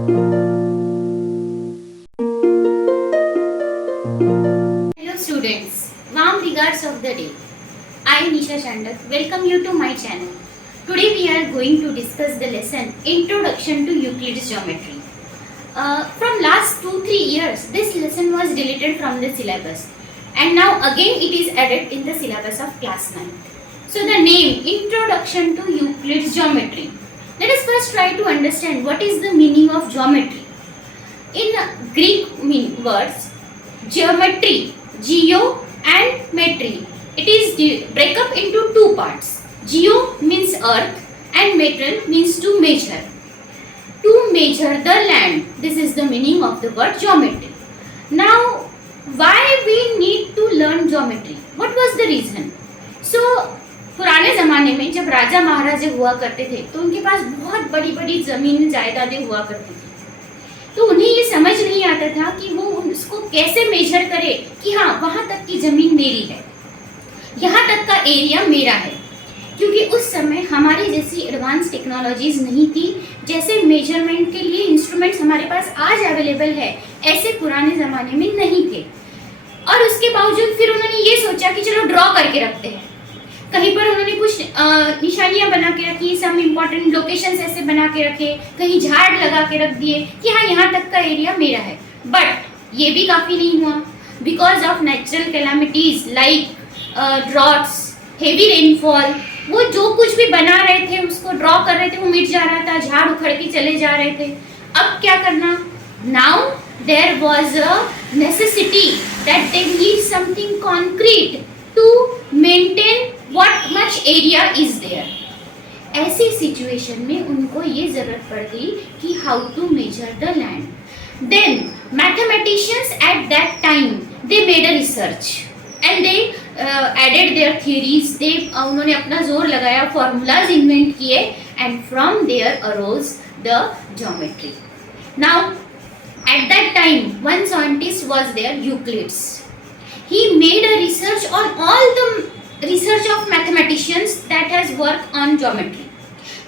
Hello students, warm regards of the day. I Nisha Chandak welcome you to my channel. Today we are going to discuss the lesson Introduction to Euclid's Geometry. From last 2-3 years this lesson was deleted from the syllabus and now again it is added in the syllabus of class 9. So the name Introduction to Euclid's Geometry. Let us first try to understand what is the meaning of geometry. In Greek words, geometry, geo and metry. It is break up into two parts. Geo means earth and metral means to measure. To measure the land. This is the meaning of the word geometry. Now, why we need to learn geometry? What was the reason? So, पुराने ज़माने में जब राजा महाराजे हुआ करते थे तो उनके पास बहुत बड़ी बड़ी ज़मीन जायदादें हुआ करती थी, तो उन्हें ये समझ नहीं आता था कि वो उसको कैसे मेजर करे कि हाँ वहाँ तक की ज़मीन मेरी है, यहाँ तक का एरिया मेरा है, क्योंकि उस समय हमारी जैसी एडवांस टेक्नोलॉजीज नहीं थी, जैसे मेजरमेंट के लिए इंस्ट्रूमेंट्स हमारे पास आज अवेलेबल है ऐसे पुराने ज़माने में नहीं थे। और उसके बावजूद फिर उन्होंने ये सोचा कि चलो ड्रॉ करके रखते हैं। कहीं पर उन्होंने कुछ निशानियां बना के रखी, सम इम्पोर्टेंट लोकेशंस ऐसे बना के रखे, कहीं झाड़ लगा के रख दिए कि हाँ यहाँ तक का एरिया मेरा है। बट ये भी काफ़ी नहीं हुआ, because of natural calamities like droughts, heavy rainfall, वो जो कुछ भी बना रहे थे उसको ड्रॉ कर रहे थे वो मिट जा रहा था, झाड़ उखड़ के चले जा रहे थे। अब क्या करना? Now there was a necessity that they need something concrete to maintain what much area is there. ऐसी सिचुएशन में उनको ये जरूरत पड़ गई कि how to measure the land. Then mathematicians at that time they made a research and they added their theories. they उन्होंने अपना जोर लगाया, formulas invent किए and from there arose the geometry. Now at that time one scientist was there, Euclid's. He made a research on all the research of mathematicians that has worked on geometry.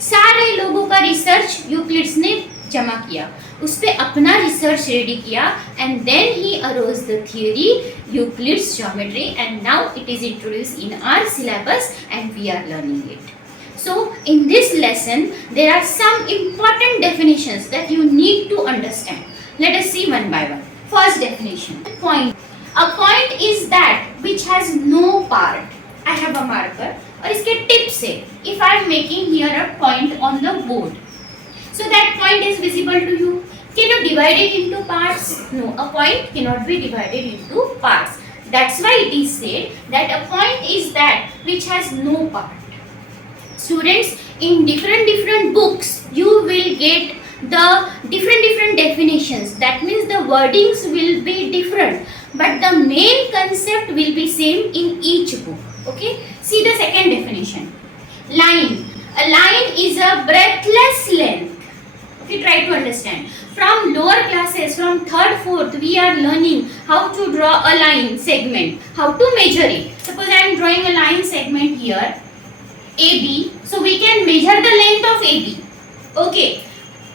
सारे लोगों का research Euclid's ने जमा किया, उस पे अपना research ready किया and then he arose the theory Euclid's geometry and now it is introduced in our syllabus and we are learning it. So in this lesson there are some important definitions that you need to understand. Let us see one by one. First definition, point. A point is that which has no part. I have a marker और इसके tip से if I am making here a point on the board, so that point is visible to you. Can you divide it into parts? No, a point cannot be divided into parts. That's why it is said that a point is that which has no part. Students, in different books you will get the different definitions. That means the wordings will be different, but the main concept will be same in each book. Okay, see the second definition. Line. A line is a breadthless length. Okay, try to understand. From lower classes, from 3rd, 4th, we are learning how to draw a line segment, how to measure it. Suppose I am drawing a line segment here, AB. So we can measure the length of AB. Okay.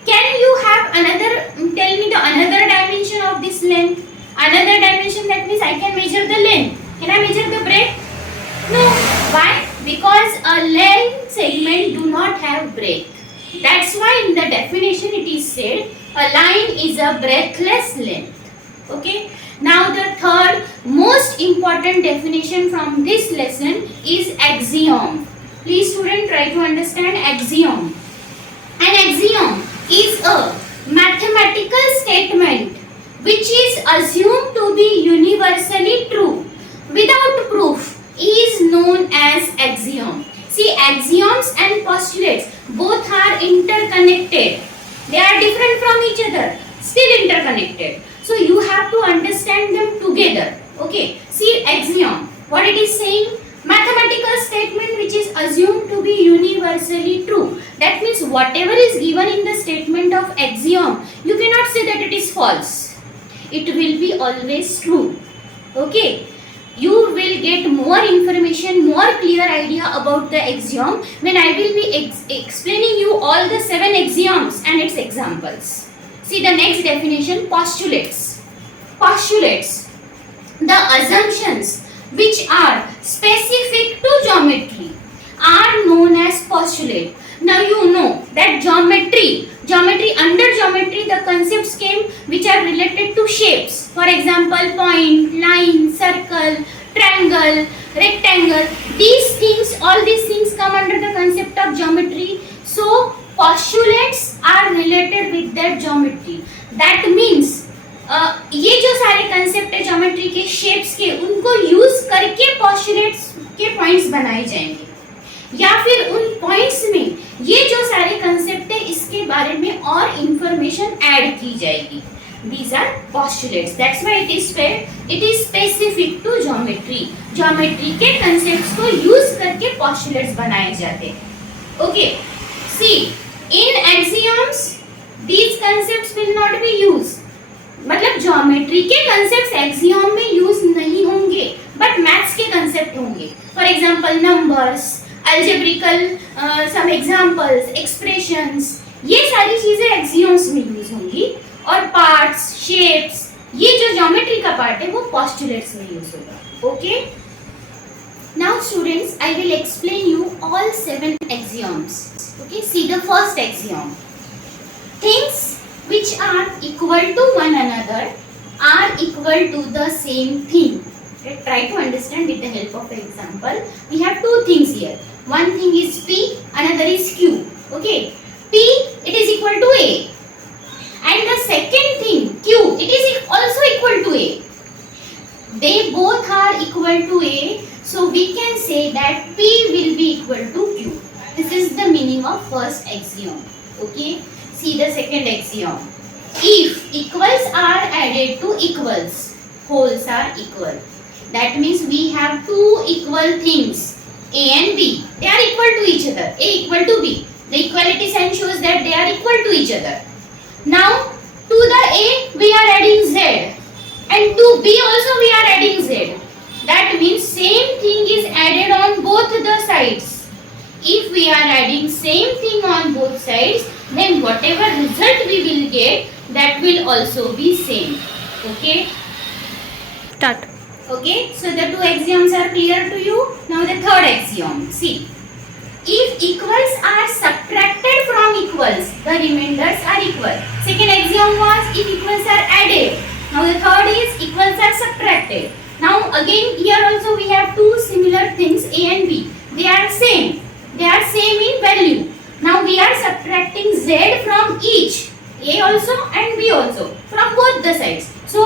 Can you have another? Tell me the another dimension of this length. Another dimension, that means I can measure the length. Can I measure the breadth? No. Why? Because a length segment do not have breadth. That's why in the definition it is said a line is a breadthless length. Okay. Now the third most important definition from this lesson is axiom. Please student try to understand axiom. An axiom is a mathematical statement which is assumed to be universally true without proof is known as axiom. See, axioms and postulates both are interconnected. They are different from each other, still interconnected. So you have to understand them together. Okay. See, axiom. What it is saying? Mathematical statement which is assumed to be universally true. That means whatever is given in the statement of axiom, you cannot say that it is false. It will be always true. Okay. You will get more information, more clear idea about the axiom when I will be explaining you all the 7 axioms and its examples. See the next definition, postulates. Postulates, the assumptions which are specific to geometry are known as postulate. Now you know that geometry, under geometry the concepts came which are related to shapes. For example, point, line, circle, triangle, rectangle. These things, all these things come under the concept of geometry. So postulates are related with that geometry. That means ये जो सारे concept है geometry के, shapes के, उनको use करके postulates के points बनाए जाएंगे, या फिर उन पॉइंट्स में ये जो सारे कंसेप्ट है इसके बारे में और इंफॉर्मेशन ऐड की जाएगी. These are postulates. That's why it is specific to geometry. Geometry के कंसेप्ट्स को यूज करके पोस्टुलेट्स बनाए जाते हैं. Okay. See, in axioms these concepts will not be used. मतलब ज्योमेट्री के कंसेप्ट्स एक्सियम में यूज नहीं होंगे, बट मैथ्स के कंसेप्ट होंगे. For example numbers, algebraic some examples, expressions, ये सारी चीजें एक्सियम्स में यूज होंगी. और पार्ट्स, शेप्स, ये जो ज्योमेट्री का पार्ट है वो पोस्टुलेट्स में यूज होगा. Okay, now students I will explain you all 7 axioms. Okay, see the first axiom. Things which are equal to one another are equal to the same thing. Okay, try to understand with the help of an example. We have two things here. One thing is P, another is Q. Okay, P it is equal to A, and the second thing Q it is also equal to A. They both are equal to A, so we can say that P will be equal to Q. This is the meaning of first axiom. Okay. See the second axiom. If equals are added to equals, wholes are equal. That means we have two equal things, A and B. They are equal to each other. A equal to B. The equality sign shows that they are equal to each other. Now to the A we are adding Z, and to B also we are adding Z. That means same thing is added on both the sides. If we are adding same thing on both sides, then whatever result we will get, that will also be same. Okay, Start. okay, so the two axioms are clear to you. Now the third axiom. See, if equals are subtracted from equals, the remainders are equal. Second axiom was if equals are added. Now the third is equals are subtracted. Now again here also we have two similar things, A and B. They are same. They are same in value. Now we are subtracting Z from each, A also and B also, from both the sides. So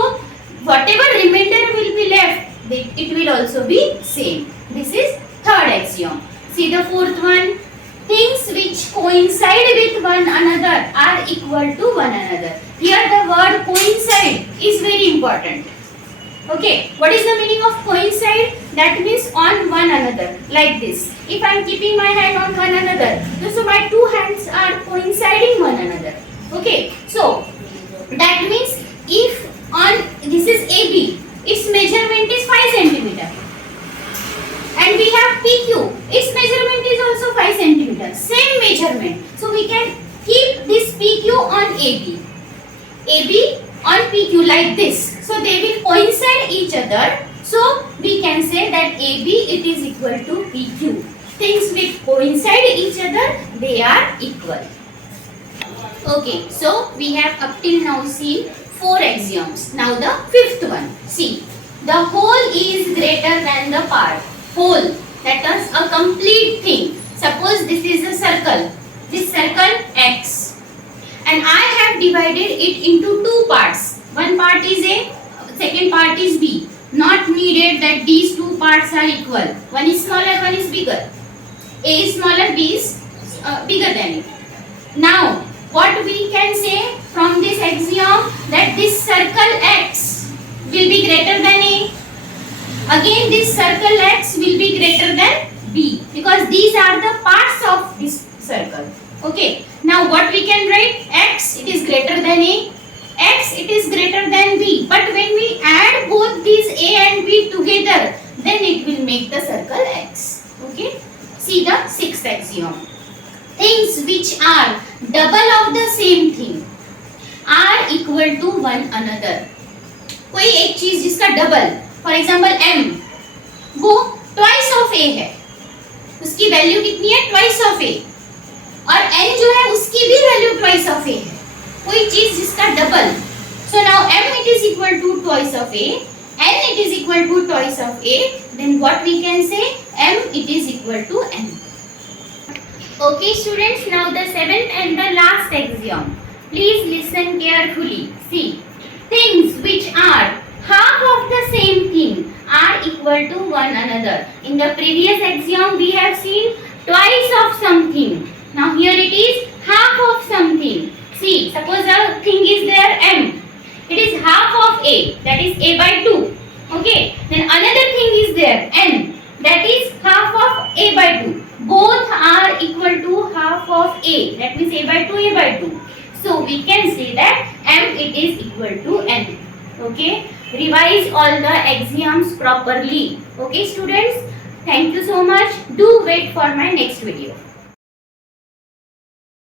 whatever remainder will be left, it will also be same. This is third axiom. See the fourth one. Things which coincide with one another are equal to one another. Here the word coincide is very important. Okay, what is the meaning of coincide? That means on one another, like this. If I am keeping my hand on one another, so my two hands are coinciding one another. Okay, so that means if on this is AB, its measurement is 5 centimeter, and we have PQ, its measurement is also 5 centimeter, same measurement. So we can keep this PQ on AB, AB on PQ like this. So they will coincide each other. So we can say that AB it is equal to PQ. Things which coincide each other, they are equal. Okay, so we have up till now seen 4 axioms. Now the fifth one. See, the whole is greater than the part. Whole, that is a complete thing. Suppose this is a circle. This circle X, and I have divided it into 2 parts. One part is A, second part is B. Not needed that these 2 parts are equal. One is smaller, one is bigger. A is smaller, B is bigger than it. Now what we can say from this axiom, that this circle X will be greater than A. Again this circle X will be greater than B, because these are the parts of this circle. Okay, now what we can write? X it is greater than A, X it is greater than B. But when we add both these A and B together, then it will make the circle X. Okay, see the sixth axiom. Things which are double of the same thing are equal to one another, कोई एक चीज जिसका double, for example m, वो twice of a है, उसकी value कितनी है, twice of a, और n जो है उसकी भी वैल्यू ट्वाइस ऑफ a है, कोई चीज जिसका double. So now m it is equal to twice of a, n it is equal to twice of a, then what we can say, m it is equal to n. Okay students, now the seventh and the last axiom. Please listen carefully. See, things which are half of the same thing are equal to one another. In the previous axiom we have seen twice of something. Now here it is half of something. See, suppose a thing is there m. It is half of a, that is a by 2. Okay. Then another thing is there n, that is half of a by 2. Both are equal to half of a, that means a by 2, a by 2. So we can say that m it is equal to n. Okay. Revise all the axioms properly. Okay students. Thank you so much. Do wait for my next video.